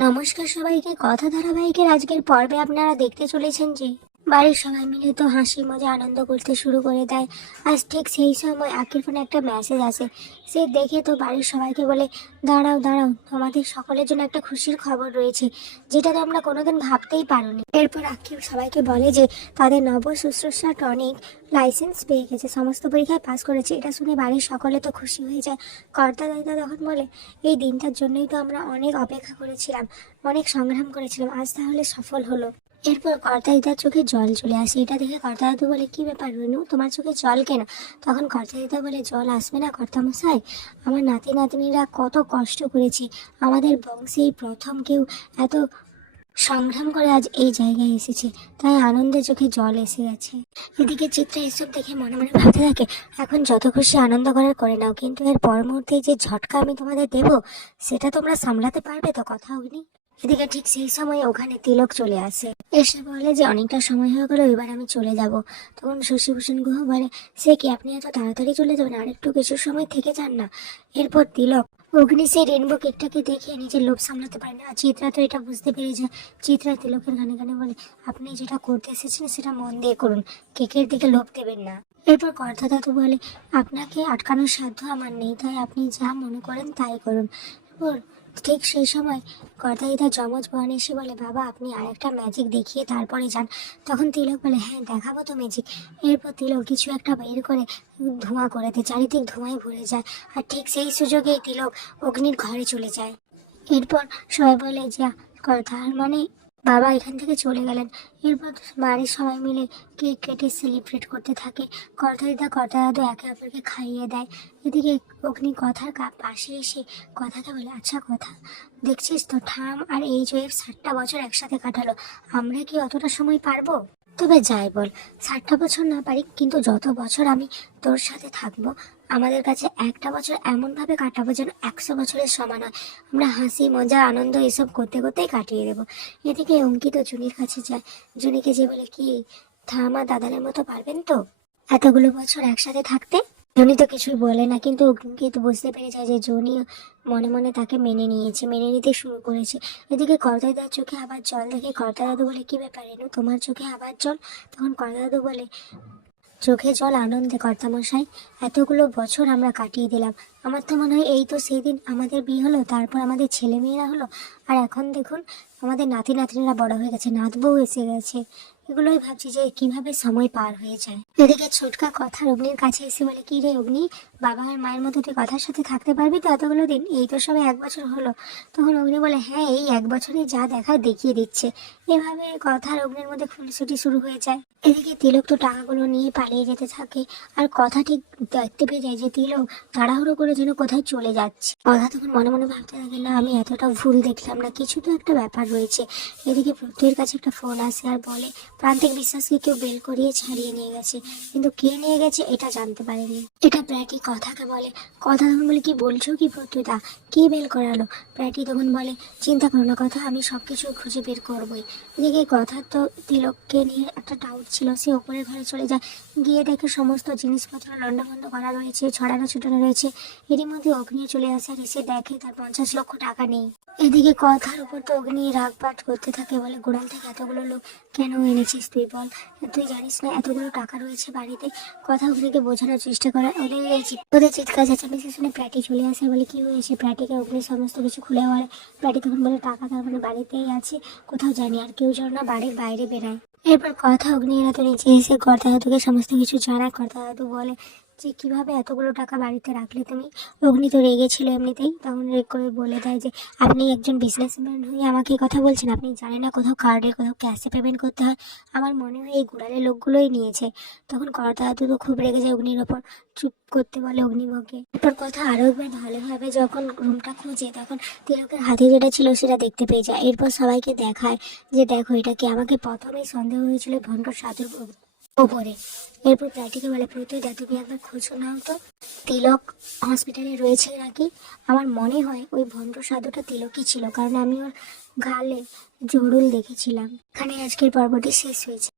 নমস্কার সবাইকে। কথা ধারাবাহিকের আজকের পর্বে আপনারা দেখতে চলেছেন যে বাড়ির সবাই মিলে তো হাসি, মজা, আনন্দ করতে শুরু করে দেয়। আজ ঠিক সেই সময় আকির ফোনে একটা মেসেজ আসে। সে দেখে তো বাড়ির সবাইকে বলে, দাঁড়াও দাঁড়াও, তোমাদের সকলের জন্য একটা খুশির খবর রয়েছে, যেটা তো আমরা কোনোদিন ভাবতেই পারিনি। এরপর আকির সবাইকে বলে যে, তাদের নব শুশ্রূষা টনিক লাইসেন্স পেয়ে গেছে, সমস্ত পরীক্ষায় পাস করেছে। এটা শুনে বাড়ির সকলে তো খুশি হয়ে যায়। কর্তা দায়িত্ব তখন বলে, এই দিনটার জন্যই তো আমরা অনেক অপেক্ষা করেছিলাম, অনেক সংগ্রাম করেছিলাম, আজ তাহলে সফল হলো। এরপর কর্তাদিদার চোখে জল চলে আসে। এটা দেখে কর্তা দাদু বলে, কি ব্যাপার রুনু? তোমার চোখে জল কেন? তখন কর্তাদিদা বলে, জল আসবে না কর্তামশাই? আমার নাতি নাতনিরা কত কষ্ট করেছে। আমাদের বংশে এই প্রথম কেউ এত সংগ্রাম করে আজ এই জায়গায় এসেছে। তাই আনন্দের চোখে জল এসে গেছে। এদিকে চিত্রা এসব দেখে মনে মনে ভাবতে থাকে, এখন যত খুশি আনন্দ করার করে নাও। কিন্তু এর পর মুহূর্তে যে ঝটকা আমি তোমাদের দেবো, সেটা তোমরা সামলাতে পারবে তো কথা হয়নি? এদিকে ঠিক সেই সময় ওখানে তিলক চলে আসে। এসে বলে যে, অনেকটা সময় হয়ে গেল, এবার আমি চলে যাব। তখন শশীভূষণ গুহ বলে, সে কি আপনি এত তাড়াতাড়ি চলে যাবেন? আর একটু কিছু সময় থেকে যান না। এরপর তিলক অগ্নি সেই রেনবো কেকটাকে দেখে নিজের লোভ সামলাতে পারে না। চিত্রা তো এটা বুঝতে পেরে যায়। চিত্রা তিলকের গানে গানে বলে, আপনি যেটা করতে এসেছেন, সেটা মন দিয়ে করুন। কেকের দিকে লোভ দেবেন না। এরপর কর্তা দাদু বলে, আপনাকে আটকানোর সাধ্য আমার নেই, তাই আপনি যা মনে করেন, তাই করুন। এরপর ঠিক সেই সময় কর্তাদিদা যমজ বন এসে বলে, বাবা, আপনি আরেকটা ম্যাজিক দেখিয়ে তারপরে যান। তখন তিলক বলে হ্যাঁ দেখাবো তো ম্যাজিক এরপর তিলক কিছু একটা বের করে ধোঁয়া করে দেয়, চারিদিক ধোঁয়ায় ভরে যায়। আর ঠিক সেই সুযোগেই তিলক অগ্নির ঘরে চলে যায়। এরপর সবাই বলে, যা কর্তা মানে বাবা এখান থেকে চলে গেলেন। এরপর বাড়ির সবাই মিলে কেক কেটে সেলিব্রেট করতে থাকে। কর্তাদিদা কর্তা দাদু একে অপরকে খাইয়ে দেয়। এদিকে অগ্নি কথার পাশে এসে কথাটা বলে আচ্ছা কথা, দেখছিস তো ঠাম আর এই জয়ের ষাটটা বছর একসাথে কাটালো। আমরা কি অতটা সময় পারব? তবে যাই বল ষাটটা বছর না পারি, কিন্তু যত বছর আমি তোর সাথে থাকব আমাদের কাছে একটা বছর এমনভাবে কাটাবো যেন একশো বছরের সমান হয়। আমরা হাসি, মজা, আনন্দ এসব করতে করতেই কাটিয়ে দেবো। এদিকে অঙ্কিত জুনির কাছে যায়। জুনিকে যে বলে, কি, থামা দাদানের মতো পারবেন তো? এতগুলো বছর একসাথে থাকতে? জনি তো কিছুই বলে না, কিন্তু অঙ্কিত বুঝতে পেরে যায় যে জনি মনে মনে তাকে মেনে নিয়েছে, মেনে নিতে শুরু করেছে। এদিকে কর্তাদার চোখে আবার জল দেখে কর্তা দাদু বলে, কি ব্যাপার রেনু, তোমার চোখে আবার জল তখন কর্তা দাদু বলে চোখে জল আনন্দে, কর্তামশাই। এতগুলো বছর আমরা কাটিয়ে দিলাম। আমার তো মনে হয় এই তো সেই দিন আমাদের বিয়ে হলো, তারপর আমাদের ছেলে মেয়েরা হলো। আর এখন দেখুন, আমাদের নাতি নাতনিরা বড় হয়ে গেছে, নাতবউ এসে গেছে। এগুলোই ভাবছি যে কীভাবে সময় পার হয়ে যায়। এদিকে ছোটকা কথা অগ্নির কাছে এসে বলে, কি রে অগ্নি বাবা আর মায়ের মতো তুই কথার সাথে থাকতে পারবি তো এতগুলো দিন? এই তো সবে এক বছর হলো। তখন অগ্নি বলে হ্যাঁ এই এক বছরে যা দেখায় দেখিয়ে দিচ্ছে। এভাবে কথা আর অগ্নির মধ্যে খুনসুটি শুরু হয়ে যায়। এদিকে তিলক তো টাকাগুলো নিয়ে পালিয়ে যেতে থাকে আর কথা ঠিক দেখতে পেয়ে যায় যে তিলক তাড়াহুড়ো করে যেন কোথায় চলে যাচ্ছে। কথা তখন মনে মনে ভাবতে থাকে না, আমি এতটা ভুল দেখলাম না, কিছু তো একটা ব্যাপার রয়েছে। এদিকে প্রত্যয়ের কাছে একটা ফোন আসে আর বলে প্রান্তিক বিশ্বাসকে কেউ বেল করিয়ে ছাড়িয়ে নিয়ে গেছে, কিন্তু কে নিয়ে গেছে এটা জানতে পারেনি। এটা প্র্যাটি কথাকে বলে। কথা তখন বলে, কি বলছো কি প্রত্যয়দা কি বেল করালো? প্র্যাটি তখন বলে, চিন্তা করো না, কথা আমি সব কিছু খুঁজে বের করবোই। এদিকে কথা তো তিলককে নিয়ে একটা ডাউট ছিল, সে ওপরের ঘরে চলে যায়। গিয়ে দেখে সমস্ত জিনিসপত্র লন্ডভন্ড করা রয়েছে ছড়ানো ছুটানো রয়েছে। এরই মধ্যে অগ্নি চলে আসে আর এসে দেখে তার পঞ্চাশ লক্ষ টাকা নেই। এদিকে কথার উপর তো অগ্নি রাগ রাগপাট করতে থাকে, বলে গোড়াল থেকে এতগুলো লোক কেন এনেছিস তুই বল? তুই জানিস না এতগুলো টাকা রয়েছে বাড়িতে? কথা অগ্নিকে বোঝানোর চেষ্টা করে। ওদের এই ওদের চিৎকার চেঁচামেচি শুনে প্যাটি চলে আসে, বলে, কি হয়েছে? প্যাটিকে অগ্নি সমস্ত কিছু খুলে বলে। প্যাটি তখন বলে, টাকা তার মানে বাড়িতেই আছে, কোথাও জানি আর কেউ যেন না বাড়ির বাইরে বেরায় এরপর কথা অগ্নি এরা তো নিচে এসে কর্তা দাদুকে সমস্ত কিছু জানায়। কর্তা দাদু বলে যে কীভাবে এতগুলো টাকা বাড়িতে রাখলে তুমি অগ্নি তো রেগেছিল এমনিতেই? তখন রেগ করে বলে দেয় যে, আপনি একজন বিজনেসম্যান হয়ে আমাকে কথা বলছেন। আপনি জানেন না কোথাও কার্ডে কোথাও ক্যাশে পেমেন্ট করতে হয়। আমার মনে হয় এই গুড়ালের লোকগুলোই নিয়েছে। তখন কর্তা তো খুব রেগে যায় অগ্নির ওপর। চুপ করতে বলে অগ্নিবকে এরপর কথা আরও একবার ভালোভাবে যখন রুমটা খুঁজে, তখন তিলকের হাতে যেটা ছিল সেটা দেখতে পেয়ে যায়। এরপর সবাইকে দেখায় যে, দেখো, এটা কি আমাকে প্রথমেই সন্দেহ হয়েছিল ভণ্ড সাধুর ওপরে এরপর প্রাটিকে বলে যাতে তুমি একবার খোঁজো নাও তো। তিলক হসপিটালে রয়েছে নাকি? আমার মনে হয় ওই ভণ্ড সাধুটা তিলকই ছিল, কারণ আমি ওর গালে জরুল দেখেছিলাম। এখানে আজকের পর্বটি শেষ হয়েছে।